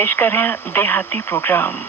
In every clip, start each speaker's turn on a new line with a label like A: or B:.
A: ਪੇਸ਼ ਕਰ ਰਹੇ ਹਾਂ ਦਿਹਾਤੀ ਪ੍ਰੋਗਰਾਮ।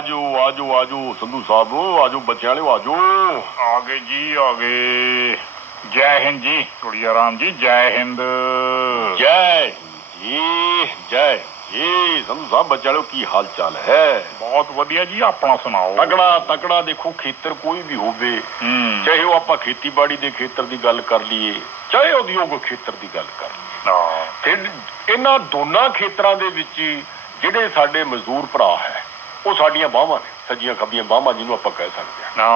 B: ਆਜੋ ਆਜੋ ਆਜੋ ਸੰਧੂ ਸਾਹਿਬ ਆਜੋ ਬੱਚਿਆਂ ਵਾਲਿਓ ਆਜੋ।
C: ਆ ਗਏ ਜੀ ਆ ਗਏ। ਜੈ ਹਿੰਦ ਜੀ ਰੁਲੀਆ ਰਾਮ ਜੀ ਜੈ ਹਿੰਦ।
B: ਜੈ ਜੀ ਜੈ ਜੀ। ਸੰਧੂ ਸਾਹਿਬ ਬੱਚਿਆਂ ਵਾਲਿਓ ਕੀ ਹਾਲ ਚਾਲ ਹੈ?
C: ਬਹੁਤ ਵਧੀਆ ਜੀ ਆਪਣਾ ਸੁਣਾਓ।
B: ਤਕੜਾ ਤਕੜਾ ਦੇਖੋ ਖੇਤਰ ਕੋਈ ਵੀ ਹੋਵੇ
C: ਹੂੰ।
B: ਚਾਹੇ ਉਹ ਆਪਾਂ ਖੇਤੀਬਾੜੀ ਦੇ ਖੇਤਰ ਦੀ ਗੱਲ ਕਰ ਲਈਏ ਚਾਹੇ ਉਦਯੋਗ ਖੇਤਰ ਦੀ ਗੱਲ ਕਰ ਲਈਏ।
C: ਹਾਂ,
B: ਇਹਨਾਂ ਦੋਨਾਂ ਖੇਤਰਾਂ ਦੇ ਵਿੱਚ ਜਿਹੜੇ ਸਾਡੇ ਮਜ਼ਦੂਰ ਭਰਾ ਹੈ ਉਹ ਸਾਡੀਆਂ ਬਾਹਾਂ ਨੇ ਸੱਜੀਆਂ ਖੱਬੀਆਂ ਬਾਹਾਂ ਜਿਹਨੂੰ ਆਪਾਂ ਕਹਿ ਸਕਦੇ ਹਾਂ।
C: ਨਾ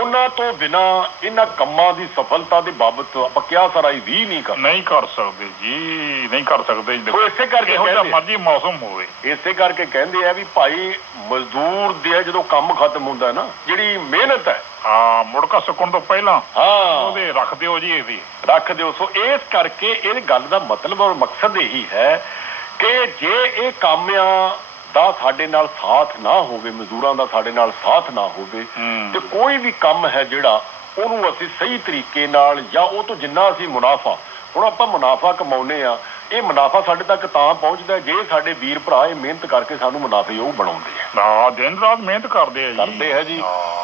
B: ਉਹਨਾਂ ਤੋਂ ਬਿਨਾ ਇਹਨਾਂ ਕੰਮਾਂ ਦੀ ਸਫਲਤਾ ਦੇ ਬਾਬਤ ਆਪਾਂ ਕਿਹਾ ਸਰਾਈ ਵੀ ਨਹੀਂ ਕਰ
C: ਨਹੀਂ ਕਰ ਸਕਦੇ ਜੀ ਨਹੀਂ ਕਰ ਸਕਦੇ ਜੀ।
B: ਸੋ ਇਸੇ ਕਰਕੇ ਕਹਿੰਦੇ।
C: ਮਰਜ਼ੀ ਮੌਸਮ ਹੋਵੇ।
B: ਇਸੇ ਕਰਕੇ ਕਹਿੰਦੇ ਆ ਵੀ ਭਾਈ ਮਜ਼ਦੂਰ ਦੇ ਜਦੋਂ ਕੰਮ ਖਤਮ ਹੁੰਦਾ ਨਾ ਜਿਹੜੀ ਮਿਹਨਤ ਹੈ।
C: ਹਾਂ ਮੁੜਕਾ ਸੁੱਕਣ ਤੋਂ ਪਹਿਲਾਂ
B: ਹਾਂ।
C: ਉਹਦੇ ਰੱਖ ਦਿਓ ਜੀ ਇਹਦੀ।
B: ਰੱਖ ਦਿਓ। ਸੋ ਇਸ ਕਰਕੇ ਇਹ ਗੱਲ ਦਾ ਮਤਲਬ ਔਰ ਮਕਸਦ ਇਹੀ ਹੈ ਕਿ ਜੇ ਇਹ ਕਾਮਿਆਂ ਦਾ ਸਾਡੇ ਨਾਲ ਸਾਥ ਨਾ ਹੋਵੇ ਮਜ਼ਦੂਰਾਂ ਦਾ ਸਾਡੇ ਨਾਲ ਸਾਥ ਨਾ ਹੋਵੇ। ਤੇ ਕੋਈ ਵੀ ਕੰਮ ਹੈ ਜਿਹੜਾ ਉਹਨੂੰ ਅਸੀਂ ਸਹੀ ਤਰੀਕੇ ਨਾਲ ਜਾਂ ਉਹ ਤੋਂ ਜਿੰਨਾ ਅਸੀਂ ਮੁਨਾਫਾ ਹੁਣ ਆਪਾਂ ਮੁਨਾਫਾ ਕਮਾਉਨੇ ਆ ਇਹ ਮੁਨਾਫਾ ਸਾਡੇ ਤੱਕ ਤਾਂ ਪਹੁੰਚਦਾ ਜੇ ਸਾਡੇ ਵੀਰ ਭਰਾ ਇਹ ਮਿਹਨਤ ਕਰਕੇ ਸਾਨੂੰ ਮੁਨਾਫੇਯੋਗ ਬਣਾਉਂਦੇ ਆ
C: ਨਾ ਦਿਨ ਰਾਤ ਮਿਹਨਤ ਕਰਦੇ ਆ ਜੀ
B: ਕਰਦੇ ਹੈ ਜੀ।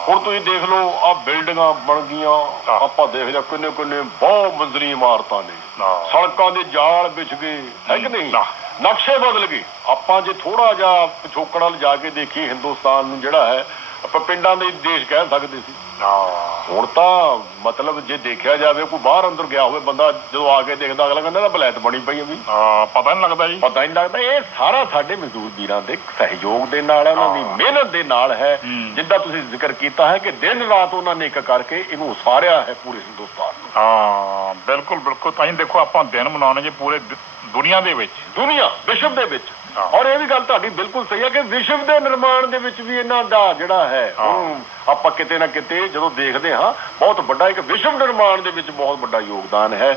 B: ਹੁਣ ਤੁਸੀਂ ਦੇਖ ਲਓ ਆ ਬਿਲਡਿੰਗਾਂ ਬਣ ਗਈਆਂ। ਆਪਾਂ ਦੇਖ ਲਿਆ ਕਿੰਨੇ ਕਿੰਨੇ ਬਹੁਤ ਮੰਜ਼ਲੀ ਇਮਾਰਤਾਂ ਨਾ। ਸੜਕਾਂ ਦੇ ਜਾਲ ਵਿਛ ਗਏ ਹੈ ਕਿ ਨਹੀਂ?
C: ਨਾ।
B: ਨਕਸ਼ੇ ਬਦਲ ਗਏ। ਆਪਾਂ ਜੇ ਥੋੜਾ ਜਿਹਾ ਪਿਛੋਕੜ ਵੱਲ ਜਾ ਕੇ ਦੇਖੀਏ ਹਿੰਦੁਸਤਾਨ ਨੂੰ ਜਿਹੜਾ ਹੈ ਆਪਾਂ ਪਿੰਡਾਂ ਦੇ ਦੇਸ਼ ਕਹਿ ਸਕਦੇ ਸੀ।
C: ਹਾਂ
B: ਹੁਣ ਤਾਂ ਮਤਲਬ ਜੇ ਦੇਖਿਆ ਜਾਵੇ ਕੋਈ ਬਾਹਰ ਅੰਦਰ ਗਿਆ ਹੋਵੇ ਬੰਦਾ ਜਦੋਂ ਆ ਕੇ ਦੇਖਦਾ ਅਗਲਾ ਕਹਿੰਦਾ ਨਾ ਬਲੈਤ ਬਣੀ ਪਈ ਆ ਵੀ।
C: ਹਾਂ, ਪਤਾ ਨਹੀਂ ਲੱਗਦਾ ਜੀ।
B: ਪਤਾ ਹੀ ਨਹੀਂ ਲੱਗਦਾ ਇਹ ਸਾਰਾ ਸਾਡੇ ਮਜ਼ਦੂਰ ਵੀਰਾਂ ਦੇ ਸਹਿਯੋਗ ਦੇ ਨਾਲ ਹੈ ਉਹਨਾਂ ਦੀ
C: ਹਾਂ।
B: ਮਿਹਨਤ ਦੇ ਨਾਲ ਹੈ।
C: ਹੂੰ।
B: ਜਿੱਦਾਂ ਤੁਸੀਂ ਜ਼ਿਕਰ ਕੀਤਾ ਹੈ ਕਿ ਦਿਨ ਰਾਤ ਉਹਨਾਂ ਨੇ ਇੱਕ ਕਰਕੇ ਇਹਨੂੰ ਉਸਾਰਿਆ ਹੈ ਪੂਰੇ ਹਿੰਦੁਸਤਾਨ ਨੂੰ।
C: ਹਾਂ ਬਿਲਕੁਲ ਬਿਲਕੁਲ। ਤਾਂ ਹੀ ਦੇਖੋ ਆਪਾਂ ਦਿਨ ਮਨਾਉਣੇ ਜੇ ਪੂਰੇ ਦੁਨੀਆ ਦੇ ਵਿੱਚ।
B: ਦੁਨੀਆ ਵਿਸ਼ਵ ਦੇ ਵਿੱਚ।
C: ਹਾਂ।
B: ਔਰ ਇਹ ਵੀ ਗੱਲ ਤੁਹਾਡੀ ਬਿਲਕੁਲ ਸਹੀ ਹੈ ਕਿ ਵਿਸ਼ਵ ਦੇ ਨਿਰਮਾਣ ਦੇ ਵਿੱਚ ਵੀ ਇਹਨਾਂ ਦਾ ਜਿਹੜਾ ਹੈ ਆਪਾਂ ਕਿਤੇ ਨਾ ਕਿਤੇ ਜਦੋਂ ਦੇਖਦੇ ਹਾਂ ਬਹੁਤ ਵੱਡਾ ਇੱਕ ਵਿਸ਼ਵ ਨਿਰਮਾਣ ਦੇ ਵਿੱਚ ਬਹੁਤ ਵੱਡਾ ਯੋਗਦਾਨ ਹੈ।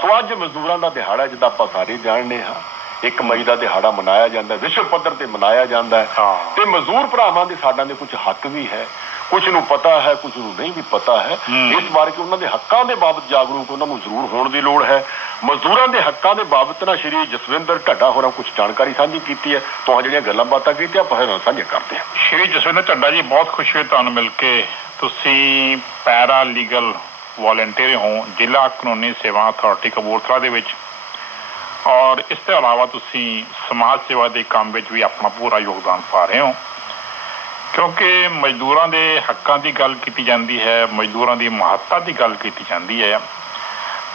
B: ਸੋ ਅੱਜ ਮਜ਼ਦੂਰਾਂ ਦਾ ਦਿਹਾੜਾ ਜਿੱਦਾਂ ਆਪਾਂ ਸਾਰੇ ਜਾਣਦੇ ਹਾਂ 1 ਮਈ ਦਾ ਦਿਹਾੜਾ ਮਨਾਇਆ ਜਾਂਦਾ ਵਿਸ਼ਵ ਪੱਧਰ ਤੇ ਮਨਾਇਆ ਜਾਂਦਾ ਹਾਂ। ਤੇ ਮਜ਼ਦੂਰ ਭਰਾਵਾਂ ਦੇ ਸਾਡਾਂ ਦੇ ਕੁਝ ਹੱਕ ਵੀ ਹੈ। ਕੁਝ ਨੂੰ ਪਤਾ ਹੈ ਕੁਝ ਨੂੰ ਨਹੀਂ ਵੀ ਪਤਾ ਹੈ। ਇਸ ਬਾਰੇ ਕਿ ਉਹਨਾਂ ਦੇ ਹੱਕਾਂ ਦੇ ਬਾਬਤ ਜਾਗਰੂਕ ਉਹਨਾਂ ਨੂੰ ਜ਼ਰੂਰ ਹੋਣ ਦੀ ਲੋੜ ਹੈ। ਮਜ਼ਦੂਰਾਂ ਦੇ ਹੱਕਾਂ ਦੇ ਬਾਬਤ ਨਾ ਸ਼੍ਰੀ ਜਸਵਿੰਦਰ ਢੱਡਾ ਹੋਰਾਂ ਕੁਝ ਜਾਣਕਾਰੀ ਸਾਂਝੀ ਕੀਤੀ ਹੈ। ਤੋਂ ਜਿਹੜੀਆਂ ਗੱਲਾਂ ਬਾਤਾਂ ਕੀਤੀਆਂ ਆਪਾਂ ਇਹਨਾਂ ਸਾਂਝੀਆਂ ਕਰਦੇ ਹਾਂ।
C: ਸ਼੍ਰੀ ਜਸਵਿੰਦਰ ਢੱਡਾ ਜੀ ਬਹੁਤ ਖੁਸ਼ੀ ਹੋਈ ਤੁਹਾਨੂੰ ਮਿਲ ਕੇ। ਤੁਸੀਂ ਪੈਰਾ ਲੀਗਲ ਵਾਲੰਟੀਅਰ ਹੋ ਜ਼ਿਲ੍ਹਾ ਕਾਨੂੰਨੀ ਸੇਵਾ ਅਥਾਰਟੀ ਕਪੂਰਥਲਾ ਦੇ ਵਿੱਚ। ਔਰ ਇਸ ਤੋਂ ਇਲਾਵਾ ਤੁਸੀਂ ਸਮਾਜ ਸੇਵਾ ਦੇ ਕੰਮ ਵਿੱਚ ਵੀ ਆਪਣਾ ਪੂਰਾ ਯੋਗਦਾਨ ਪਾ ਰਹੇ ਹੋ। ਕਿਉਂਕਿ ਮਜ਼ਦੂਰਾਂ ਦੇ ਹੱਕਾਂ ਦੀ ਗੱਲ ਕੀਤੀ ਜਾਂਦੀ ਹੈ, ਮਜ਼ਦੂਰਾਂ ਦੀ ਮਹੱਤਤਾ ਦੀ ਗੱਲ ਕੀਤੀ ਜਾਂਦੀ ਹੈ।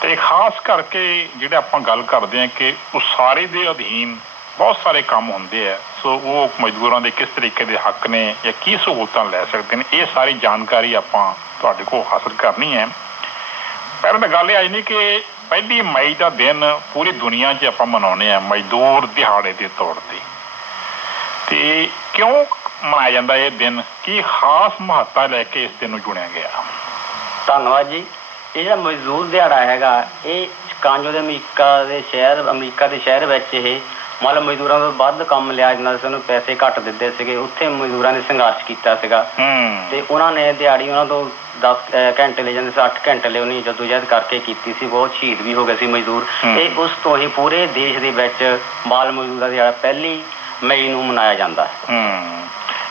C: ਤੇ ਖਾਸ ਕਰਕੇ ਜਿਹੜੇ ਆਪਾਂ ਗੱਲ ਕਰਦੇ ਹਾਂ ਕਿ ਉਸਾਰੇ ਦੇ ਅਧੀਨ ਬਹੁਤ ਸਾਰੇ ਕੰਮ ਹੁੰਦੇ ਆ। ਸੋ ਉਹ ਮਜ਼ਦੂਰਾਂ ਦੇ ਕਿਸ ਤਰੀਕੇ ਦੇ ਹੱਕ ਨੇ ਜਾਂ ਕੀ ਸਹੂਲਤਾਂ ਲੈ ਸਕਦੇ ਨੇ, ਇਹ ਸਾਰੀ ਜਾਣਕਾਰੀ ਆਪਾਂ ਤੁਹਾਡੇ ਕੋਲ ਹਾਸਲ ਕਰਨੀ ਹੈ। ਪਹਿਲਾਂ ਤਾਂ ਗੱਲ ਇਹ ਆਈ ਨਹੀਂ ਕਿ ਪਹਿਲੀ ਮਈ ਦਾ ਦਿਨ ਪੂਰੀ ਦੁਨੀਆ 'ਚ ਆਪਾਂ ਮਨਾਉਂਦੇ ਆ ਮਜ਼ਦੂਰ ਦਿਹਾੜੇ ਦੇ ਤੌਰ ਤੇ। ਤੇ ਕਿਉਂ ਮਨਾਇਆ ਜਾਂਦਾ ਇਹ ਦਿਨ। ਕੀ ਖਾਸ ਮਹੱਤਤਾ ਲੈ ਕੇ ਇਸ ਦਿਨ ਨੂੰ ਚੁਣਿਆ ਗਿਆ?
D: ਧੰਨਵਾਦ ਜੀ। ਇਹ ਜਿਹੜਾ ਮਜ਼ਦੂਰ ਦਿਹਾੜਾ ਹੈਗਾ ਇਹ ਕਾਂਜੋ ਦੇ ਅਮਰੀਕਾ ਦੇ ਸ਼ਹਿਰ ਅਮਰੀਕਾ ਦੇ ਸ਼ਹਿਰ ਵਿੱਚ ਇਹ ਮਤਲਬ ਮਜ਼ਦੂਰਾਂ ਤੋਂ ਵੱਧ ਕੰਮ ਲਿਆ ਜਾਂਦਾ ਸੀ ਉਹਨੂੰ ਪੈਸੇ ਘੱਟ ਦਿੰਦੇ ਸੀਗੇ। ਉੱਥੇ ਮਜ਼ਦੂਰਾਂ ਨੇ ਸੰਘਰਸ਼ ਕੀਤਾ ਸੀਗਾ। ਤੇ ਉਹਨਾਂ ਨੇ ਦਿਹਾੜੀ ਉਹਨਾਂ ਤੋਂ 10 ਘੰਟੇ ਲੈ ਜਾਂਦੇ ਸੀ 8 ਘੰਟੇ ਲਈ ਉਹਨੇ ਜਦੋਜਹਿਦ ਕਰਕੇ ਕੀਤੀ ਸੀ। ਬਹੁਤ ਸ਼ਹੀਦ ਵੀ ਹੋ ਗਏ ਸੀ ਮਜ਼ਦੂਰ। ਤੇ ਉਸ ਤੋਂ ਹੀ ਪੂਰੇ ਦੇਸ਼ ਦੇ ਵਿੱਚ ਬਾਲ ਮਜ਼ਦੂਰਾਂ ਦਿਹਾੜਾ ਪਹਿਲੀ ਮਈ ਨੂੰ ਮਨਾਇਆ ਜਾਂਦਾ ਹੂੰ।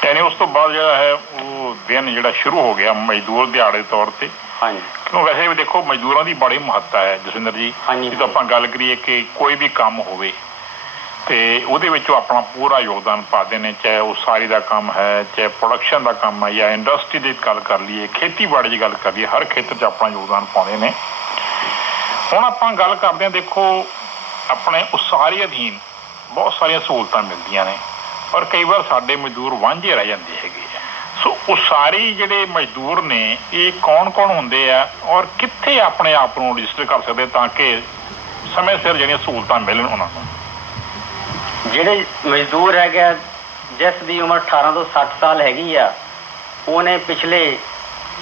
C: ਯਾਨੀ ਉਸ ਤੋਂ ਬਾਅਦ ਜਿਹੜਾ ਹੈ ਉਹ ਦਿਨ ਜਿਹੜਾ ਸ਼ੁਰੂ ਹੋ ਗਿਆ ਮਜ਼ਦੂਰ ਦਿਹਾੜੇ ਦੇ ਤੌਰ ਤੇ।
D: ਹਾਂਜੀ।
C: ਕਿਉਂ ਵੈਸੇ ਵੀ ਦੇਖੋ ਮਜ਼ਦੂਰਾਂ ਦੀ ਬੜੀ ਮਹੱਤਤਾ ਹੈ ਜਸਵਿੰਦਰ ਜੀ। ਜਦੋਂ ਆਪਾਂ ਗੱਲ ਕਰੀਏ ਕਿ ਕੋਈ ਵੀ ਕੰਮ ਹੋਵੇ ਤੇ ਉਹਦੇ ਵਿੱਚ ਉਹ ਆਪਣਾ ਪੂਰਾ ਯੋਗਦਾਨ ਪਾਦੇ ਨੇ ਚਾਹੇ ਉਸਾਰੀ ਦਾ ਕੰਮ ਹੈ ਚਾਹੇ ਪ੍ਰੋਡਕਸ਼ਨ ਦਾ ਕੰਮ ਹੈ ਜਾਂ ਇੰਡਸਟਰੀ ਦੀ ਗੱਲ ਕਰ ਲਈਏ ਖੇਤੀਬਾੜੀ ਦੀ ਗੱਲ ਕਰ ਲਈਏ ਹਰ ਖੇਤਰ 'ਚ ਆਪਣਾ ਯੋਗਦਾਨ ਪਾਉਂਦੇ ਨੇ। ਹੁਣ ਆਪਾਂ ਗੱਲ ਕਰਦੇ ਹਾਂ ਦੇਖੋ ਆਪਣੇ ਉਸਾਰੀ ਅਧੀਨ ਬਹੁਤ ਸਾਰੀਆਂ ਸਹੂਲਤਾਂ ਮਿਲਦੀਆਂ ਨੇ। ਔਰ ਕਈ ਵਾਰ ਸਾਡੇ ਮਜ਼ਦੂਰ ਵਾਂਝੇ ਰਹਿ ਜਾਂਦੇ ਹੈਗੇ। ਸੋ ਉਹ ਸਾਰੇ ਜਿਹੜੇ ਮਜ਼ਦੂਰ ਨੇ ਇਹ ਕੌਣ-ਕੌਣ ਹੁੰਦੇ ਆ ਔਰ ਕਿੱਥੇ ਆਪਣੇ ਆਪ ਨੂੰ ਰਜਿਸਟਰ ਕਰ ਸਕਦੇ ਤਾਂ ਕਿ ਸਮੇਂ ਸਿਰ ਜਿਹੜੀਆਂ ਸਹੂਲਤਾਂ ਮਿਲਣ ਉਹਨਾਂ ਨੂੰ?
D: ਜਿਹੜੇ ਮਜ਼ਦੂਰ ਹੈਗੇ ਜਿਸ ਦੀ ਉਮਰ 18 ਤੋਂ 60 ਸਾਲ ਹੈਗੀ ਆ ਉਹਨੇ ਪਿਛਲੇ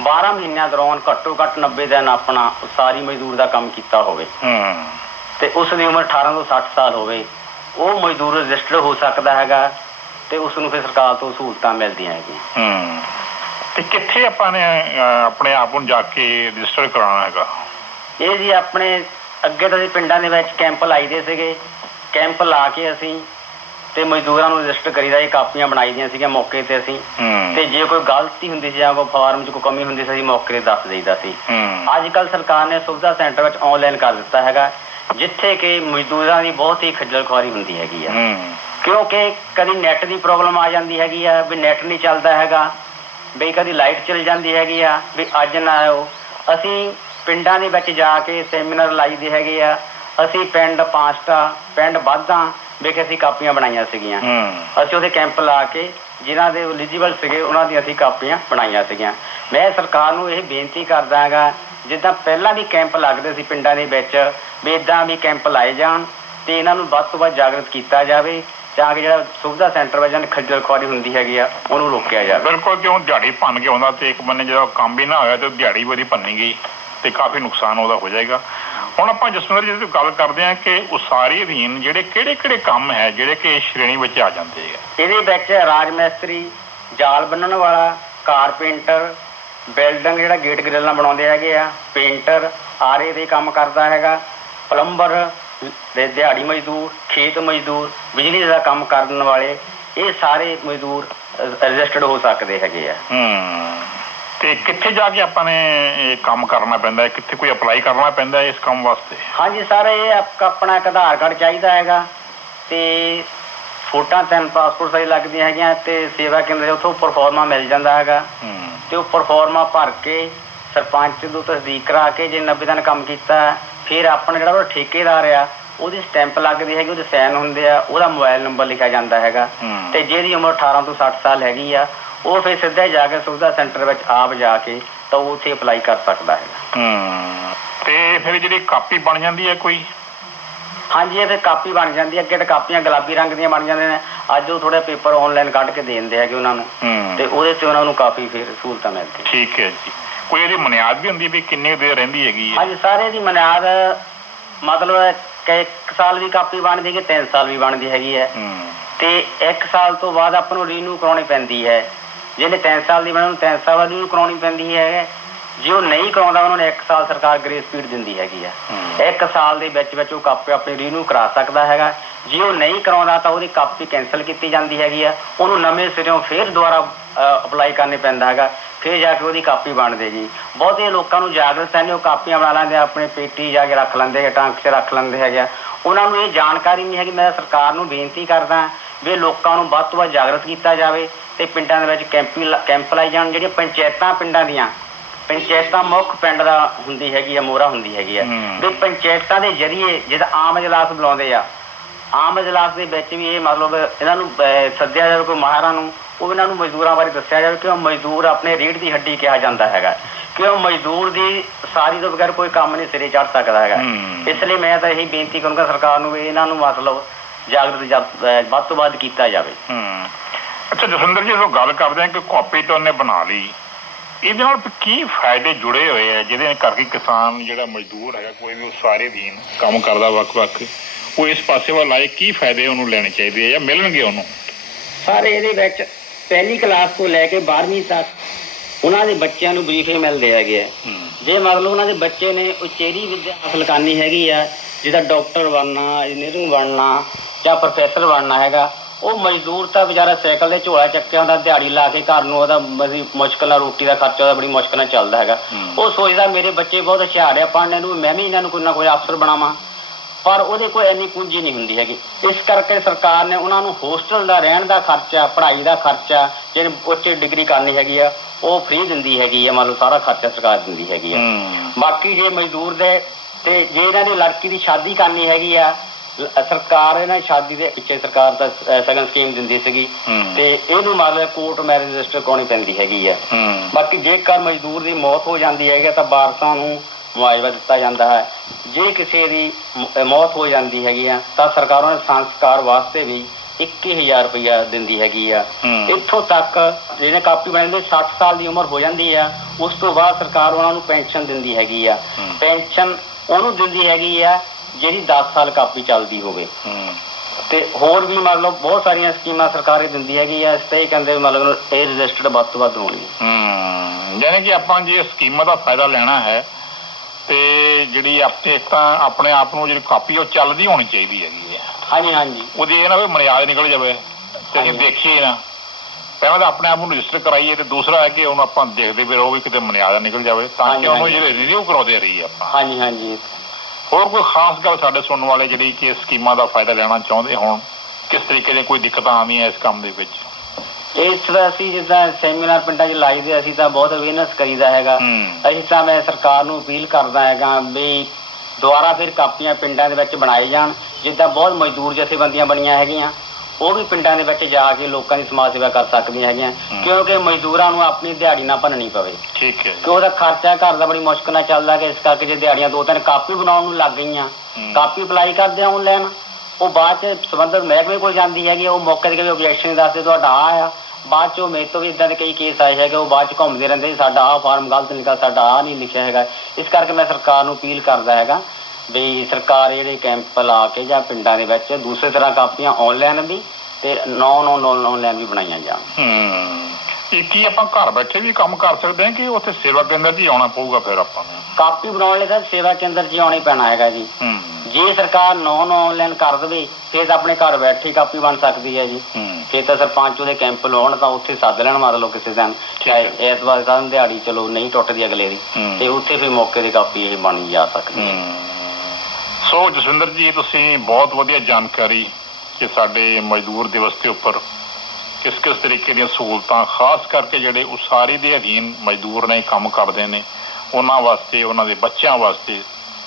D: 12 ਮਹੀਨਿਆਂ ਦੌਰਾਨ ਘੱਟੋ ਘੱਟ 90 ਦਿਨ ਆਪਣਾ ਉਸਾਰੀ ਮਜ਼ਦੂਰ ਦਾ ਕੰਮ ਕੀਤਾ ਹੋਵੇ।
C: ਹੂੰ।
D: ਤੇ ਉਸ ਦੀ ਉਮਰ 18 ਤੋਂ 60 ਸਾਲ ਹੋਵੇ। ਉਹ ਮਜ਼ਦੂਰ ਰਜਿਸਟਰ ਹੋ ਸਕਦਾ ਹੈਗਾ ਤੇ ਉਸ ਨੂੰ ਫਿਰ ਸਰਕਾਰ ਤੋਂ ਸਹੂਲਤਾਂ ਮਿਲਦੀਆਂ ਹੈਗੀਆਂ।
C: ਹੂੰ। ਤੇ ਕਿੱਥੇ ਆਪਾਂ ਨੇ ਅਹ, ਆਪਣੇ ਆਪ ਨੂੰ ਜਾ ਕੇ ਰਜਿਸਟਰ ਕਰਾਉਣਾ ਹੈਗਾ?
D: ਇਹ ਜੀ ਆਪਣੇ ਅੱਗੇ ਤਾਂ ਅਸੀਂ ਪਿੰਡਾਂ ਦੇ ਵਿੱਚ ਕੈਂਪ ਲਾਈਦੇ ਸੀਗੇ। ਕੈਂਪ ਲਾ ਕੇ ਅਸੀਂ ਤੇ ਮਜ਼ਦੂਰਾਂ ਨੂੰ ਰਜਿਸਟਰ ਕਰੀਦਾ ਇਹ ਕਾਪੀਆਂ ਬਣਾਈਦੀਆਂ ਸੀਗੀਆਂ ਮੌਕੇ ਤੇ ਅਸੀਂ।
C: ਹੂੰ।
D: ਤੇ ਜੇ ਕੋਈ ਗਲਤੀ ਹੁੰਦੀ ਸੀ ਜਾਂ ਕੋਈ ਫਾਰਮ 'ਚ ਕੋਈ ਕਮੀ ਹੁੰਦੀ ਸੀ ਅਸੀਂ ਮੌਕੇ ਤੇ ਦੱਸ ਦੇਈਦਾ ਸੀ।
C: ਹੂੰ।
D: ਅੱਜ ਕੱਲ ਸਰਕਾਰ ਨੇ ਸੁਵਿਧਾ ਸੈਂਟਰ ਵਿੱਚ ਆਨਲਾਈਨ ਕਰ ਦਿੱਤਾ ਹੈਗਾ ਜਿੱਥੇ ਕਿ ਮਜ਼ਦੂਰਾਂ ਦੀ ਬਹੁਤ ਹੀ ਖੱਜਲ ਖੁਆਰੀ ਹੁੰਦੀ ਹੈਗੀ ਆ।
C: ਹੂੰ।
D: ਕਿਉਂਕਿ ਕਦੀ ਨੈਟ ਦੀ ਪ੍ਰੋਬਲਮ ਆ ਜਾਂਦੀ ਹੈਗੀ ਆ ਵੀ ਨੈਟ ਨਹੀਂ ਚੱਲਦਾ ਹੈਗਾ ਵੀ ਕਦੀ ਲਾਈਟ ਚਲ ਜਾਂਦੀ ਹੈਗੀ ਆ ਵੀ ਅੱਜ ਨਾ ਆਇਓ। ਅਸੀਂ ਪਿੰਡਾਂ ਦੇ ਵਿੱਚ ਜਾ ਕੇ ਸੈਮੀਨਾਰ ਲਾਈਦੇ ਹੈਗੇ ਆ। ਅਸੀਂ ਪਿੰਡ ਪਾਂਸਟਾ ਪਿੰਡ ਬਾਦਾਂ ਵਿਖੇ ਅਸੀਂ ਕਾਪੀਆਂ ਬਣਾਈਆਂ ਸੀਗੀਆਂ। ਅਸੀਂ ਉਹਦੇ ਕੈਂਪ ਲਾ ਕੇ ਜਿਨ੍ਹਾਂ ਦੇ ਐਲੀਜੀਬਲ ਸੀਗੇ ਉਹਨਾਂ ਦੀਆਂ ਅਸੀਂ ਕਾਪੀਆਂ ਬਣਾਈਆਂ ਸੀਗੀਆਂ। ਮੈਂ ਸਰਕਾਰ ਨੂੰ ਇਹ ਬੇਨਤੀ ਕਰਦਾ ਹੈਗਾ ਜਿੱਦਾਂ ਪਹਿਲਾਂ ਵੀ ਕੈਂਪ ਲੱਗਦੇ ਸੀ ਪਿੰਡਾਂ ਦੇ ਵਿੱਚ ਵੀ ਇਦਾਂ ਵੀ ਕੈਂਪ ਲਾਏ ਜਾਣ ਤੇ ਇਹਨਾਂ ਨੂੰ ਵੱਧ ਤੋਂ ਵੱਧ ਜਾਗਰਤ ਕੀਤਾ ਜਾਵੇ। ਤਾਂ ਕਿ ਜਿਹੜਾ ਸੁਵਿਧਾ ਸੈਂਟਰ ਜਿਹੜੀ ਖੱਜਲ ਖੁਆਰੀ ਹੁੰਦੀ ਹੈਗੀ ਆ ਉਹਨੂੰ ਰੋਕਿਆ ਜਾਵੇ।
C: ਬਿਲਕੁਲ ਕਿਉਂ ਦਿਹਾੜੀ ਭੰਨ ਕੇ ਆਉਂਦਾ ਤੇ ਇੱਕ ਬੰਨੇ ਜਦੋਂ ਕੰਮ ਵੀ ਨਾ ਹੋਇਆ ਤੇ ਦਿਹਾੜੀ ਉਹਦੀ ਭੰਨੀ ਗਈ ਤੇ ਕਾਫੀ ਨੁਕਸਾਨ ਉਹਦਾ ਹੋ ਜਾਏਗਾ। ਹੁਣ ਆਪਾਂ ਜਸਵਿੰਦਰ ਜੀ ਦੀ ਗੱਲ ਕਰਦੇ ਹਾਂ ਕਿ ਉਸਾਰੀ ਅਧੀਨ ਜਿਹੜੇ ਕਿਹੜੇ ਕਿਹੜੇ ਕੰਮ ਹੈ ਜਿਹੜੇ ਕਿ ਇਸ ਸ਼੍ਰੇਣੀ ਵਿੱਚ ਆ ਜਾਂਦੇ ਆ?
D: ਇਹਦੇ ਵਿੱਚ ਰਾਜ ਮਿਸਤਰੀ ਜਾਲ ਬੰਨਣ ਵਾਲਾ ਕਾਰਪੇਂਟਰ ਬਿਲਡਿੰਗ ਜਿਹੜਾ ਗੇਟ ਗ੍ਰਿਲਾਂ ਬਣਾਉਂਦੇ ਹੈਗੇ ਆ ਪੇਂਟਰ ਆਰੇ ਦੇ ਕੰਮ ਕਰਦਾ ਹੈਗਾ ਪਲੰਬਰ ਦੇ ਦਿਹਾੜੀ ਮਜ਼ਦੂਰ ਖੇਤ ਮਜ਼ਦੂਰ ਬਿਜਲੀ ਦਾ ਕੰਮ ਕਰਨ ਵਾਲੇ ਇਹ ਸਾਰੇ ਮਜ਼ਦੂਰ ਰਜਿਸਟਰਡ ਹੋ ਸਕਦੇ ਹੈਗੇ ਆ।
C: ਹੂੰ। ਤੇ ਕਿੱਥੇ ਜਾ ਕੇ ਆਪਾਂ ਨੇ ਇਹ ਕੰਮ ਕਰਨਾ ਪੈਂਦਾ ਹੈ? ਕਿੱਥੇ ਕੋਈ ਅਪਲਾਈ ਕਰਨਾ ਪੈਂਦਾ ਹੈ ਇਸ ਕੰਮ ਵਾਸਤੇ?
D: ਹਾਂਜੀ ਸਰ ਇਹ ਆਪ- ਆਪਣਾ ਇੱਕ ਆਧਾਰ ਕਾਰਡ ਚਾਹੀਦਾ ਹੈਗਾ ਤੇ ਫੋਟਾਂ ਤਿੰਨ ਪਾਸਪੋਰਟ ਸਾਈਜ਼ ਲੱਗਦੀਆਂ ਹੈਗੀਆਂ ਤੇ ਸੇਵਾ ਕੇਂਦਰ ਉੱਥੋਂ ਪਰਫਾਰਮਾ ਮਿਲ ਜਾਂਦਾ ਹੈਗਾ।
C: ਹੂੰ।
D: ਤੇ ਉਹ ਪਰਫਾਰਮਾ ਭਰ ਕੇ ਸਰਪੰਚ ਤੋਂ ਤਸਦੀਕ ਕਰਾ ਕੇ ਜੇ 90 ਦਿਨ ਕੰਮ ਕੀਤਾ ਫਿਰ ਆਪਣਾ ਜਿਹੜਾ ਉਹ ਠੇਕੇਦਾਰ ਆ ਉਹਦੀ ਸਟੈਂਪ ਲੱਗਦੀ ਹੈਗੀ ਉਹਦੇ ਸਾਈਨ ਹੁੰਦੇ ਆ ਉਹਦਾ ਮੋਬਾਈਲ ਨੰਬਰ ਲਿਖਿਆ ਜਾਂਦਾ ਹੈਗਾ। ਤੇ ਜਿਹਦੀ ਉਮਰ 18 ਤੋਂ 60 ਸਾਲ ਹੈਗੀ ਆ ਉਹ ਫਿਰ ਸਿੱਧਾ ਜਾ ਕੇ ਸੁਵਿਧਾ ਸੈਂਟਰ ਵਿੱਚ ਆਪ ਜਾ ਕੇ ਤਾਂ ਉਹ ਉੱਥੇ ਅਪਲਾਈ ਕਰ ਸਕਦਾ ਹੈਗਾ।
C: ਹੂੰ। ਤੇ ਫਿਰ ਜਿਹੜੀ ਕਾਪੀ ਬਣ ਜਾਂਦੀ ਹੈ ਕੋਈ?
D: ਹਾਂਜੀ ਇਹ ਫਿਰ ਕਾਪੀ ਬਣ ਜਾਂਦੀ ਹੈ। ਅੱਗੇ ਤਾਂ ਕਾਪੀਆਂ ਗੁਲਾਬੀ ਰੰਗ ਦੀਆਂ ਬਣ ਜਾਂਦੀਆਂ ਨੇ। ਅੱਜ ਉਹ ਥੋੜੇ ਪੇਪਰ ਆਨਲਾਈਨ ਕੱਢ ਕੇ ਦੇ ਦਿੰਦੇ ਹੈਗੇ ਉਹਨਾਂ ਨੂੰ। ਤੇ ਉਹਦੇ ਤੇ ਉਹਨਾਂ ਨੂੰ ਕਾਫੀ ਫਿਰ ਸਹੂਲਤਾਂ ਮਿਲਦੀਆਂ।
C: ਠੀਕ ਹੈ ਜੀ। ਕੋਈ ਇਹਦੀ ਬੁਨਿਆਦ ਵੀ ਹੁੰਦੀ ਵੀ ਕਿੰਨੇ ਦੇਰ ਰਹਿੰਦੀ ਹੈਗੀ ਹੈ?
D: ਹਾਂਜੀ ਸਾਰੇ ਦੀ ਮਨਿਆਦ ਮਤਲਬ ਕਿ ਇੱਕ ਸਾਲ ਵੀ ਕਾਪੀ ਬਣਦੀ ਹੈ ਤਿੰਨ ਸਾਲ ਵੀ ਬਣਦੀ ਹੈਗੀ ਹੈ।
C: ਹੂੰ।
D: ਤੇ ਇੱਕ ਸਾਲ ਤੋਂ ਬਾਅਦ ਆਪਾਂ ਨੂੰ ਰੀਨਿਊ ਕਰਾਉਣੀ ਪੈਂਦੀ ਹੈ। ਜਿਹਨੇ ਤਿੰਨ ਸਾਲ ਦੀ ਬਣਨ ਨੂੰ ਤਿੰਨ ਸਾਲ ਬਾਅਦ ਰੀਨਿਊ ਕਰਾਉਣੀ ਪੈਂਦੀ ਹੈ। ਜੇ ਉਹ ਨਹੀਂ ਕਰਾਉਂਦਾ ਉਹਨਾਂ ਨੂੰ ਸਾਲ ਸਰਕਾਰ ਗ੍ਰੇਸ ਪੀਰੀਅਡ ਦਿੰਦੀ ਹੈਗੀ
C: ਹੂੰ।
D: ਇੱਕ ਸਾਲ ਦੇ ਵਿੱਚ ਵਿੱਚ ਉਹ ਕਾਪੀ ਆਪਣੀ ਰੀਨਿਊ ਕਰਾ ਸਕਦਾ ਹੈਗਾ। ਜੇ ਉਹ ਨਹੀਂ ਕਰਾਉਂਦਾ ਤਾਂ ਉਹਦੀ ਕਾਪੀ ਕੈਨਸਲ ਕੀਤੀ ਜਾਂਦੀ ਹੈਗੀ ਆ ਉਹਨੂੰ ਨਵੇਂ ਸਿਰਿਓਂ ਫੇਰ ਦੁਬਾਰਾ ਅਪਲਾਈ ਕਰਨੇ ਪੈਂਦਾ ਹੈਗਾ ਫੇਰ ਜਾ ਕੇ ਉਹਦੀ ਕਾਪੀ ਬਣਦੇ ਜੀ ਬਹੁਤੇ ਲੋਕਾਂ ਨੂੰ ਜਾਗਰਤ ਹੈ ਨੇ ਉਹ ਕਾਪੀਆਂ ਬਣਾ ਲੈਂਦੇ ਆਪਣੇ ਪੇਟੀ ਜਾ ਕੇ ਰੱਖ ਲੈਂਦੇ ਹੈ ਟਾਂਕ 'ਚ ਰੱਖ ਲੈਂਦੇ ਹੈਗੇ। ਉਹਨਾਂ ਨੂੰ ਇਹ ਜਾਣਕਾਰੀ ਨਹੀਂ ਹੈਗੀ ਮੈਂ ਸਰਕਾਰ ਨੂੰ ਬੇਨਤੀ ਕਰਦਾ ਵੀ ਲੋਕਾਂ ਨੂੰ ਵੱਧ ਤੋਂ ਵੱਧ ਜਾਗਰਤ ਕੀਤਾ ਜਾਵੇ ਤੇ ਪਿੰਡਾਂ ਦੇ ਵਿੱਚ ਕੈਂਪ ਕੈਂਪ ਲਾਈ ਜਾਣ ਜਿਹੜੀਆਂ ਪੰਚਾਇਤਾਂ ਪਿੰਡਾਂ ਦੀਆਂ ਪੰਚਾਇਤਾਂ ਮੁੱਖ ਪਿੰਡ ਦਾ ਹੁੰਦੀ ਹੈਗੀ ਆ ਮੋਹਰਾ ਹੁੰਦੀ ਹੈਗੀ ਆ। ਵੀ ਪੰਚਾਇਤਾਂ ਦੇ ਜ਼ਰੀਏ ਜਿਹਦਾ ਆਮ ਇਜਲਾਸ ਬੁਲਾਉਂਦੇ ਆ ਆਮ ਇਜਲਾਸ ਦੇ ਵਿੱਚ ਵੀ ਇਹ ਮਤਲਬ ਇਹਨਾਂ ਨੂੰ ਸੱਦਿਆ ਜਾਵੇ ਕੋਈ ਮਾਹਰਾਂ ਨੂੰ ਉਹ ਇਹਨਾਂ ਨੂੰ ਮਜ਼ਦੂਰਾਂ ਬਾਰੇ ਦੱਸਿਆ ਜਾਵੇ ਕਿ ਉਹ ਮਜ਼ਦੂਰ ਆਪਣੇ ਰੀੜ ਦੀ ਹੱਡੀ ਕਿਹਾ ਜਾਂਦਾ ਹੈਗਾ। ਕਿ ਉਹ ਮਜ਼ਦੂਰ ਦੀ ਸਾਰੀ ਤੋਂ ਬਗੈਰ ਕੋਈ ਕੰਮ ਨਹੀਂ ਸਿਰੇ ਚੜ ਸਕਦਾ ਹੈਗਾ। ਇਸ ਲਈ ਮੈਂ ਤਾਂ ਇਹੀ ਬੇਨਤੀ ਕਰੂੰਗਾ ਸਰਕਾਰ ਨੂੰ ਵੀ ਇਹਨਾਂ ਨੂੰ ਮਤਲਬ ਅਹ, ਵੱਧ ਤੋਂ ਵੱਧ ਕੀਤਾ ਜਾਵੇ।
C: ਹੂੰ। ਅੱਛਾ ਜਸਵਿੰਦਰ ਜੀ ਜਦੋਂ ਗੱਲ ਕਰਦੇ ਹਾਂ ਕਿ ਕਾਪੀ ਤਾਂ ਉਹਨੇ ਬਣਾ ਲਈ ਇਹਦੇ ਨਾਲ ਕੀ ਫਾਇਦੇ ਜੁੜੇ ਹੋਏ ਆ ਜਿਹਦੇ ਕਰਕੇ ਕਿਸਾਨ ਜਿਹੜਾ ਮਜ਼ਦੂਰ ਹੈਗਾ ਕੋਈ ਵੀ ਉਹ ਸਾਰੇ ਅਧੀਨ ਕੰਮ ਕਰਦਾ ਵੱਖ-ਵੱਖ ਉਹ ਇਸ ਪਾਸੇ ਵੱਲ ਆਏ ਕੀ ਫਾਇਦੇ ਉਹਨੂੰ ਲੈਣੇ ਚਾਹੀਦੇ ਆ ਜਾਂ ਮਿਲਣਗੇ ਉਹਨੂੰ?
D: ਸਾਰੇ ਇਹਦੇ ਵਿੱਚ ਪਹਿਲੀ ਕਲਾਸ ਤੋਂ ਲੈ ਕੇ 12ਵੀਂ ਤੱਕ ਉਹਨਾਂ ਦੇ ਬੱਚਿਆਂ ਨੂੰ ਬਰੀਫਿੰਗ ਮਿਲਦੇ ਹੈਗੇ ਆ
C: ਹੂੰ।
D: ਜੇ ਮਤਲਬ ਉਹਨਾਂ ਦੇ ਬੱਚੇ ਨੇ ਉਚੇਰੀ ਵਿੱਦਿਆ ਹਾਸਲ ਕਰਨੀ ਹੈਗੀ ਆ ਜਿਹਦਾ ਡਾਕਟਰ ਬਣਨਾ ਇੰਜੀਨੀਅਰਿੰਗ ਬਣਨਾ ਜਾਂ ਪ੍ਰੋਫੈਸਰ ਬਣਨਾ ਹੈਗਾ ਉਹ ਮਜ਼ਦੂਰ ਤਾਂ ਵਿਚਾਰਾ ਸਾਈਕਲ ਦੇ ਝੋਲਾ ਚੱਕਿਆ ਹੁੰਦਾ ਦਿਹਾੜੀ ਲਾ ਕੇ ਘਰ ਨੂੰ ਉਹਦਾ ਮੁਸ਼ਕਲ ਨਾਲ ਰੋਟੀ ਦਾ ਖਰਚਾ ਉਹਦਾ ਬੜੀ ਮੁਸ਼ਕਲ ਨਾਲ ਚੱਲਦਾ ਹੈਗਾ। ਉਹ ਸੋਚਦਾ ਮੇਰੇ ਬੱਚੇ ਬਹੁਤ ਹੁਸ਼ਿਆਰ ਆ ਪੜ੍ਹਨ ਨੂੰ ਮੈਂ ਵੀ ਇਹਨਾਂ ਨੂੰ ਕੋਈ ਨਾ ਕੋਈ ਅਫਸਰ ਬਣਾਵਾਂ। ਪਰ ਉਹਦੇ ਕੋਲ ਇੰਨੀ ਪੂੰਜੀ ਨਹੀਂ ਹੁੰਦੀ ਹੈਗੀ। ਇਸ ਕਰਕੇ ਸਰਕਾਰ ਨੇ ਉਹਨਾਂ ਨੂੰ ਹੋਸਟਲ ਦਾ ਰਹਿਣ ਦਾ ਖਰਚਾ ਪੜ੍ਹਾਈ ਦਾ ਖਰਚਾ ਜਿਹੜੇ ਉੱਚ ਡਿਗਰੀ ਕਰਨੀ ਹੈਗੀ ਆ ਉਹ ਫ੍ਰੀ ਦਿੰਦੀ ਹੈਗੀ ਆ ਮੰਨ ਲਓ ਸਾਰਾ ਖਰਚਾ ਸਰਕਾਰ ਦਿੰਦੀ ਹੈਗੀ ਆ। ਬਾਕੀ ਜੇ ਮਜ਼ਦੂਰ ਦੇ ਤੇ ਜੇ ਇਹਨਾਂ ਦੀ ਲੜਕੀ ਦੀ ਸ਼ਾਦੀ ਕਰਨੀ ਹੈਗੀ ਆ ਸਰਕਾਰ ਇਹਨਾਂ ਸ਼ਾਦੀ ਦੇ ਪਿੱਛੇ ਸਰਕਾਰ ਦਾ ਸਗਨ ਸਕੀਮ ਦਿੰਦੀ ਸੀਗੀ। ਤੇ ਇਹਨੂੰ ਮਤਲਬ ਕੋਰਟ ਮੈਰਿਜ ਰਜਿਸਟਰ ਕਰਾਉਣੀ ਪੈਂਦੀ ਹੈਗੀ ਆ।
C: ਹੂੰ।
D: ਬਾਕੀ ਜੇਕਰ ਮਜ਼ਦੂਰ ਦੀ ਮੌਤ ਹੋ ਜਾਂਦੀ ਹੈਗੀ ਤਾਂ ਵਾਰਸਾਂ ਨੂੰ ਮੁਆਵਜ਼ਾ ਦਿੱਤਾ ਜਾਂਦਾ ਹੈ। ਜੇ ਕਿਸੇ ਦੀ ਮੌਤ ਹੋ ਜਾਂਦੀ ਹੈਗੀ ਆ ਤਾਂ ਸਰਕਾਰਾਂ ਨੇ ਸੰਸਕਾਰ ਵਾਸਤੇ ਵੀ 21000 ਰੁਪਇਆ ਦਿੰਦੀ ਹੈਗੀ ਆ। ਇੱਥੋਂ ਤੱਕ ਜਿਹਨੇ ਕਾਪੀ ਬਣਾਉਂਦੇ 60 ਸਾਲ ਦੀ ਉਮਰ ਹੋ ਜਾਂਦੀ ਆ ਉਸ ਤੋਂ ਬਾਅਦ ਸਰਕਾਰ ਉਹਨਾਂ ਨੂੰ ਪੈਨਸ਼ਨ ਦਿੰਦੀ ਹੈਗੀ ਆ। ਪੈਨਸ਼ਨ ਉਹਨੂੰ ਦਿੰਦੀ ਹੈਗੀ ਆ ਜਿਹੜੀ 10 ਸਾਲ ਕਾਪੀ ਚੱਲਦੀ ਹੋਵੇ। ਤੇ ਹੋਰ ਵੀ ਮਤਲਬ ਬਹੁਤ ਸਾਰੀਆਂ ਸਕੀਮਾਂ ਸਰਕਾਰ ਦਿੰਦੀ ਹੈਗੀ ਆ ਇਸ ਤੇ ਕਹਿੰਦੇ ਮਤਲਬ ਇਹ ਰਜਿਸਟਰਡ ਵੱਧ ਤੋਂ ਵੱਧ ਹੋਣੀ ਹੈ
C: ਹੂੰ। ਯਾਨੀ ਕਿ ਆਪਾਂ ਜੇ ਸਕੀਮਾਂ ਦਾ ਫਾਇਦਾ ਲੈਣਾ ਹੈ ਤੇ ਜਿਹੜੀ ਆਪਣੇ ਤਾਂ ਆਪਣੇ ਆਪ ਨੂੰ ਜਿਹੜੀ ਕਾਪੀ ਉਹ ਚੱਲਦੀ ਹੋਣੀ ਚਾਹੀਦੀ ਹੈਗੀ ਹੈ
D: ਹਾਂਜੀ ਹਾਂਜੀ।
C: ਉਹਦੀ ਇਹ ਨਾ ਵੀ ਮਰਿਆਦ ਨਿਕਲ ਜਾਵੇ ਤੇ ਅਸੀਂ। ਦੇਖੀਏ ਨਾ। ਪਹਿਲਾਂ ਤਾਂ ਆਪਣੇ ਆਪ ਨੂੰ ਰਜਿਸਟਰ ਕਰਾਈਏ ਤੇ ਦੂਸਰਾ ਹੈ ਕਿ ਉਹਨੂੰ ਆਪਾਂ ਦੇਖਦੇ ਵੀ ਰਹੋ ਵੀ ਕਿਤੇ ਮਰਿਆਦਾ ਨਿਕਲ ਜਾਵੇ ਤਾਂ ਕਿ ਉਹਨੂੰ। ਜਿਹੜੇ ਰਿਵਿਊ ਕਰਾਉਂਦੇ ਰਹੀਏ ਆਪਾਂ।
D: ਹਾਂਜੀ ਹਾਂਜੀ।
C: ਹੋਰ ਕੋਈ ਖਾਸ ਗੱਲ ਸਾਡੇ ਸੁਣਨ ਵਾਲੇ ਜਿਹੜੀ ਕਿ ਸਕੀਮਾਂ ਦਾ ਫਾਇਦਾ ਲੈਣਾ ਚਾਹੁੰਦੇ ਹੋਣ ਕਿਸ ਤਰੀਕੇ ਦੀਆਂ ਕੋਈ ਦਿੱਕਤਾਂ ਆਉਂਦੀਆਂ ਇਸ ਕੰਮ ਦੇ ਵਿੱਚ?
D: ਇਸ ਤਰ੍ਹਾਂ ਅਸੀਂ ਜਿੱਦਾਂ ਸੈਮੀਨਾਰ ਪਿੰਡਾਂ 'ਚ ਲਾਈਦੇ ਅਸੀਂ ਤਾਂ ਬਹੁਤ ਅਵੇਅਰਨੈਸ ਕਰੀਦਾ ਹੈਗਾ। ਅਸੀਂ ਤਾਂ ਮੈਂ ਸਰਕਾਰ ਨੂੰ ਅਪੀਲ ਕਰਦਾ ਹੈਗਾ ਵੀ ਦੁਬਾਰਾ ਫਿਰ ਕਾਪੀਆਂ ਪਿੰਡਾਂ ਦੇ ਵਿੱਚ ਬਣਾਏ ਜਾਣ ਜਿੱਦਾਂ ਬਹੁਤ ਮਜ਼ਦੂਰ ਜਥੇਬੰਦੀਆਂ ਬਣੀਆਂ ਹੈਗੀਆਂ ਉਹ ਵੀ ਪਿੰਡਾਂ ਦੇ ਵਿੱਚ ਜਾ ਕੇ ਲੋਕਾਂ ਦੀ ਸਮਾਜ ਸੇਵਾ ਕਰ ਸਕਦੀਆਂ ਹੈਗੀਆਂ। ਕਿਉਂਕਿ ਮਜ਼ਦੂਰਾਂ ਨੂੰ ਆਪਣੀ ਦਿਹਾੜੀ ਨਾ ਭੰਨਣੀ ਪਵੇ।
C: ਠੀਕ ਹੈ
D: ਕਿ ਉਹਦਾ ਖਰਚਾ ਘਰ ਦਾ ਬੜੀ ਮੁਸ਼ਕਲ ਨਾਲ ਚੱਲਦਾ ਕਿ ਇਸ ਕਰਕੇ ਜੇ ਦਿਹਾੜੀਆਂ ਦੋ ਤਿੰਨ ਕਾਪੀ ਬਣਾਉਣ ਨੂੰ ਲੱਗ ਗਈਆਂ। ਕਾਪੀ ਅਪਲਾਈ ਕਰਦੇ ਆ ਆਨਲਾਈਨ ਉਹ ਬਾਅਦ ਚ ਸੰਬੰਧਿਤ ਮਹਿਕਮੇ ਕੋਲ ਜਾਂਦੀ ਹੈਗੀ ਉਹ ਮੌਕੇ ਤੇ ਕੋਈ ਆਬਜੈਕਸ਼ਨ ਦੱਸਦੇ ਤੁਹਾਡਾ ਆ ਆ। ਬਾਅਦ ਚ ਮੇਰੇ ਤੋਂ ਵੀ ਇਦਾਂ ਦੇ ਕਈ ਕੇਸ ਆਏ ਹੈਗੇ, ਉਹ ਬਾਅਦ ਚ ਘੁੰਮਦੇ ਰਹਿੰਦੇ ਸਾਡਾ ਆਹ ਫਾਰਮ ਗਲਤ ਨਿਕਲ ਸਾਡਾ ਆਹ ਨਹੀਂ ਲਿਖਿਆ ਹੈਗਾ। ਇਸ ਕਰਕੇ ਮੈਂ ਸਰਕਾਰ ਨੂੰ ਅਪੀਲ ਕਰਦਾ ਹੈਗਾ ਵੀ ਸਰਕਾਰ ਜਿਹੜੇ ਕੈਂਪ ਲਾ ਕੇ ਜਾਂ ਪਿੰਡਾਂ ਦੇ ਵਿੱਚ ਦੂਸਰੇ ਤਰ੍ਹਾਂ ਕਾਪੀਆਂ ਆਨਲਾਈਨ ਵੀ ਤੇ ਨੌਨ ਆਨਲਾਈਨ ਵੀ ਬਣਾਈਆਂ ਜਾਣ।
C: ਹੂੰ। ਇਹ ਕੀ ਆਪਾਂ ਘਰ ਬੈਠੇ ਵੀ ਕੰਮ ਕਰ ਸਕਦੇ ਹਾਂ ਕਿ ਉੱਥੇ ਸੇਵਾ ਕੇਂਦਰ 'ਚ ਹੀ ਆਉਣਾ ਪਊਗਾ ਫਿਰ ਆਪਾਂ ਨੂੰ?
D: ਕਾਪੀ ਬਣਾਉਣ ਲਈ ਤਾਂ ਸੇਵਾ ਕੇਂਦਰ 'ਚ ਹੀ ਆਉਣਾ ਪੈਣਾ ਹੈਗਾ ਜੀ।
C: ਹੂੰ।
D: ਜੇ ਸਰਕਾਰ ਨੌਨ ਆਨਲਾਈਨ ਕਰ ਦੇਵੇ ਫਿਰ ਤਾਂ ਆਪਣੇ ਘਰ ਬੈਠੇ ਕਾਪੀ ਬਣ ਸਕਦੀ ਹੈ ਜੀ।
C: ਹੂੰ।
D: ਫਿਰ ਤਾਂ ਸਰਪੰਚ ਉਹਦੇ ਕੈਂਪ ਲਾਉਣ ਤਾਂ ਉੱਥੇ ਸੱਦ ਲੈਣ ਮੰਨ ਲਓ ਕਿਸੇ ਦਿਨ। ਚਾਹੇ ਐਤਵਾਰ ਦਾ ਦਿਹਾੜੀ ਚਲੋ ਨਹੀਂ ਟੁੱਟਦੀ ਅਗਲੇ ਦੀ।
C: ਹੂੰ।
D: ਤੇ ਉੱਥੇ ਫਿਰ ਮੌਕੇ ਦੀ ਕਾਪੀ ਇਹ ਬਣੀ ਜਾ ਸਕਦੀ ਹੈ।
C: ਸੋ ਜਸਵਿੰਦਰ ਜੀ ਤੁਸੀਂ ਬਹੁਤ ਵਧੀਆ ਜਾਣਕਾਰੀ ਕਿ ਸਾਡੇ ਮਜ਼ਦੂਰ ਦਿਵਸ ਦੇ ਉੱਪਰ ਕਿਸ ਕਿਸ ਤਰੀਕੇ ਦੀਆਂ ਸਹੂਲਤਾਂ ਖਾਸ ਕਰਕੇ ਜਿਹੜੇ ਉਸਾਰੀ ਦੇ ਅਧੀਨ ਮਜ਼ਦੂਰ ਨੇ ਕੰਮ ਕਰਦੇ ਨੇ ਉਹਨਾਂ ਵਾਸਤੇ ਉਹਨਾਂ ਦੇ ਬੱਚਿਆਂ ਵਾਸਤੇ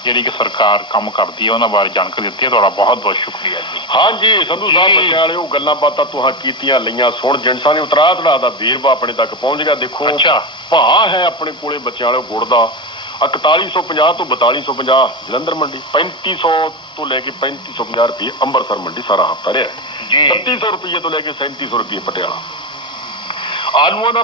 C: ਜਿਹੜੀ ਕਿ ਸਰਕਾਰ ਕੰਮ ਕਰਦੀ ਹੈ ਉਹਨਾਂ ਬਾਰੇ ਜਾਣਕਾਰੀ ਦਿੱਤੀ ਹੈ। ਤੁਹਾਡਾ ਬਹੁਤ ਬਹੁਤ ਸ਼ੁਕਰੀਆ ਜੀ।
B: ਹਾਂਜੀ ਸੰਧੂ ਸਾਹਿਬ ਵਾਲੇ ਉਹ ਗੱਲਾਂ ਬਾਤਾਂ ਤੁਹਾਂ ਕੀਤੀਆਂ ਲਈਆਂ ਸੁਣ ਜਿੰਸਾਂ ਨੇ ਉਤਰਾ ਚੜਾ ਦਾ ਵੇਰਵਾ ਆਪਣੇ ਤੱਕ ਪਹੁੰਚ ਗਿਆ। ਦੇਖੋ
C: ਅੱਛਾ।
B: ਭਾ ਹੈ ਆਪਣੇ ਕੋਲੇ ਬੱਚਿਆਂ ਵਾਲੇ ਗੁੜ ਦਾ। 4150 ਤੋਂ 4250 ਜਲੰਧਰ ਮੰਡੀ 3500 ਤੋਂ ਲੈ ਕੇ 3550 ਰੁਪਏ ਅੰਮ੍ਰਿਤਸਰ ਮੰਡੀ ਸਾਰਾ ਹਫਤਾ ਰਿਹਾ।
C: ਜੀ।
B: 3700 ਰੁਪਏ ਤੋਂ ਲੈ ਕੇ 3700 ਰੁਪਏ ਪਟਿਆਲਾ। ਆਲੂਆਂ ਦਾ